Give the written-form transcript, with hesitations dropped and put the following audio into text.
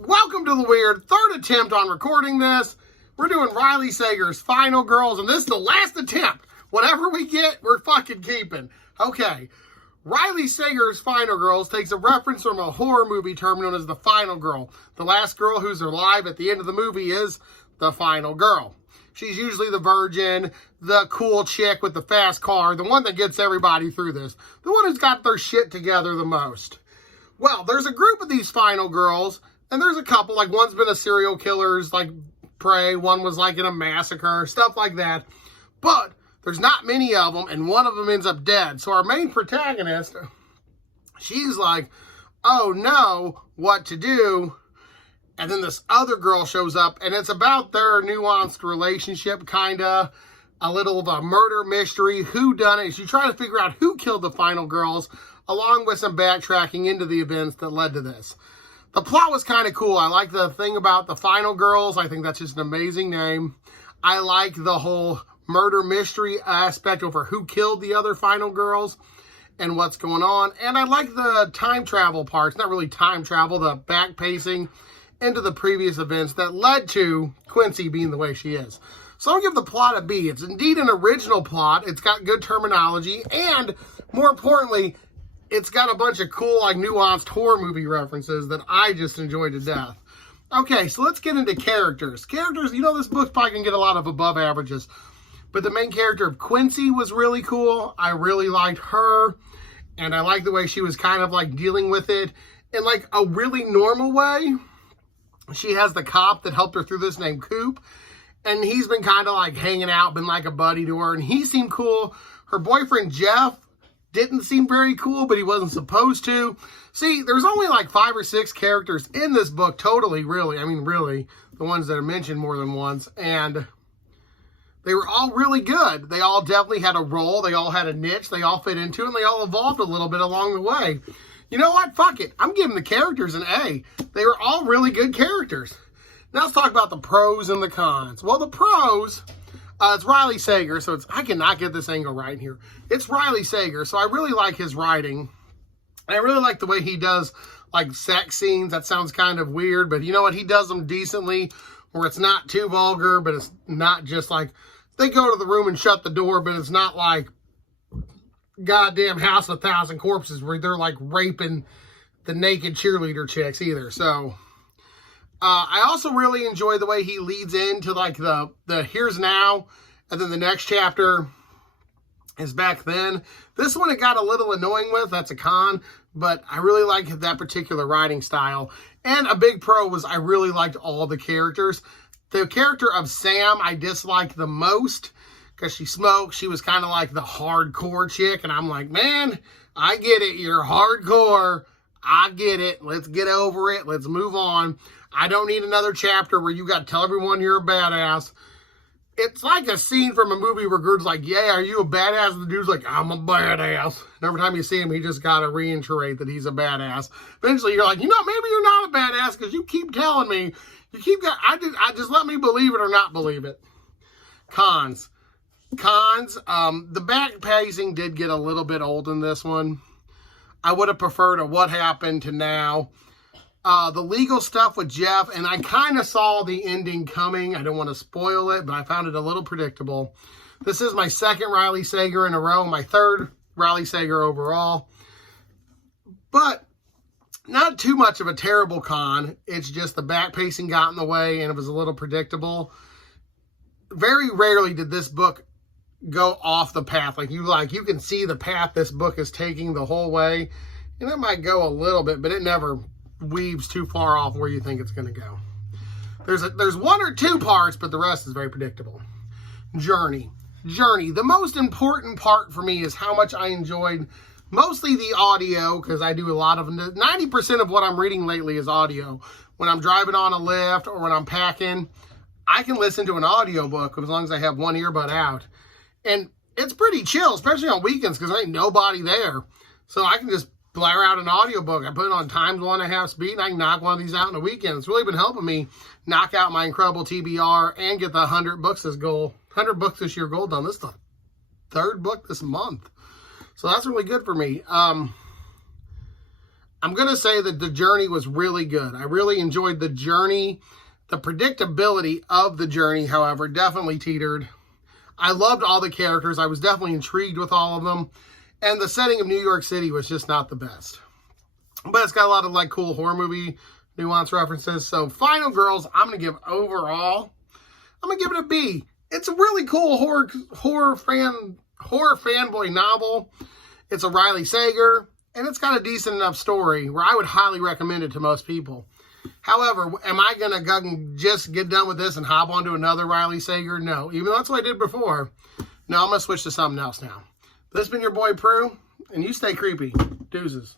Welcome to the Weird. Third attempt on recording this. We're doing Riley Sager's Final Girls, and this is the last attempt. Whatever we get, we're fucking keeping. Okay. Riley Sager's Final Girls takes a reference from a horror movie term known as the Final Girl. The last girl who's alive at the end of the movie is the final girl. She's usually the virgin, the cool chick with the fast car, the one that gets everybody through this, the one who's got their shit together the most. Well, there's a group of these final girls, and there's a couple, like one's been a serial killer's like prey, one was like in a massacre, stuff like that. But there's not many of them, and one of them ends up dead. So our main protagonist, she's like, oh no, what to do? And then this other girl shows up, and it's about their nuanced relationship, kind of a little of a murder mystery, who done it. She's trying to figure out who killed the final girls, along with some backtracking into the events that led to this. The plot was kind of cool. I like the thing about the final girls. I think that's just an amazing name. I like the whole murder mystery aspect over who killed the other final girls and what's going on. And I like the time travel parts. Not really time travel, the back pacing into the previous events that led to Quincy being the way she is. So I'll give the plot a B. It's indeed an original plot. It's got good terminology. And more importantly, it's got a bunch of cool, like, nuanced horror movie references that I just enjoy to death. Okay, so let's get into characters. Characters, you know, this book's probably going to get a lot of above averages. But the main character of Quincy was really cool. I really liked her. And I liked the way she was kind of, like, dealing with it in, like, a really normal way. She has the cop that helped her through this named Coop. And he's been kind of, like, hanging out, been like a buddy to her. And he seemed cool. Her boyfriend, Jeff, didn't seem very cool, but he wasn't supposed to. See, there's only like 5 or 6 characters in this book, totally, really. I mean, really, the ones that are mentioned more than once. And they were all really good. They all definitely had a role. They all had a niche. They all fit into it, and they all evolved a little bit along the way. You know what? Fuck it. I'm giving the characters an A. They were all really good characters. Now let's talk about the pros and the cons. Well, the pros... it's Riley Sager, so I cannot get this angle right here. It's Riley Sager, so I really like his writing. And I really like the way he does, like, sex scenes. That sounds kind of weird, but you know what? He does them decently, where it's not too vulgar, but it's not just like, they go to the room and shut the door, but it's not like goddamn House of 1,000 Corpses, where they're, like, raping the naked cheerleader chicks either, so... I also really enjoy the way he leads into, like, the here's now, and then the next chapter is back then. This one it got a little annoying with, that's a con, but I really like that particular writing style. And a big pro was I really liked all the characters. The character of Sam I disliked the most, because she smoked. She was kind of like the hardcore chick, and I'm like, man, I get it, you're hardcore. I get it. Let's get over it. Let's move on. I don't need another chapter where you got to tell everyone you're a badass. It's like a scene from a movie where Gerd's like, yeah, are you a badass? And the dude's like, I'm a badass. And every time you see him, he just got to reiterate that he's a badass. Eventually, you're like, you know, maybe you're not a badass because you keep telling me. I just let me believe it or not believe it. Cons. The back pacing did get a little bit old in this one. I would have preferred a what happened to now. The legal stuff with Jeff, and I kind of saw the ending coming. I don't want to spoil it, but I found it a little predictable. This is my second Riley Sager in a row, my third Riley Sager overall. But not too much of a terrible con. It's just the back pacing got in the way, and it was a little predictable. Very rarely did this book go off the path. Like you can see the path this book is taking the whole way. And it might go a little bit, but it never weaves too far off where you think it's going to go. There's 1 or 2 parts, but the rest is very predictable. Journey. The most important part for me is how much I enjoyed mostly the audio, because I do a lot of 90% of what I'm reading lately is audio. When I'm driving on a lift or when I'm packing, I can listen to an audiobook as long as I have one earbud out. And it's pretty chill, especially on weekends, because there ain't nobody there. So I can just blare out an audiobook. I put it on times 1.5 speed, and I can knock one of these out in a weekend. It's really been helping me knock out my incredible TBR and get the 100 books this year goal done. This is the 3rd book this month. So that's really good for me. I'm going to say that the journey was really good. I really enjoyed the journey. The predictability of the journey, however, definitely teetered. I loved all the characters. I was definitely intrigued with all of them. And the setting of New York City was just not the best. But it's got a lot of like cool horror movie nuance references. So Final Girls, I'm going to give overall, I'm going to give it a B. It's a really cool horror fanboy novel. It's a Riley Sager, and it's got a decent enough story where I would highly recommend it to most people. However, am I going to just get done with this and hop onto another Riley Sager? No. Even though that's what I did before. No, I'm going to switch to something else now. This has been your boy Prue, and you stay creepy. Deuces.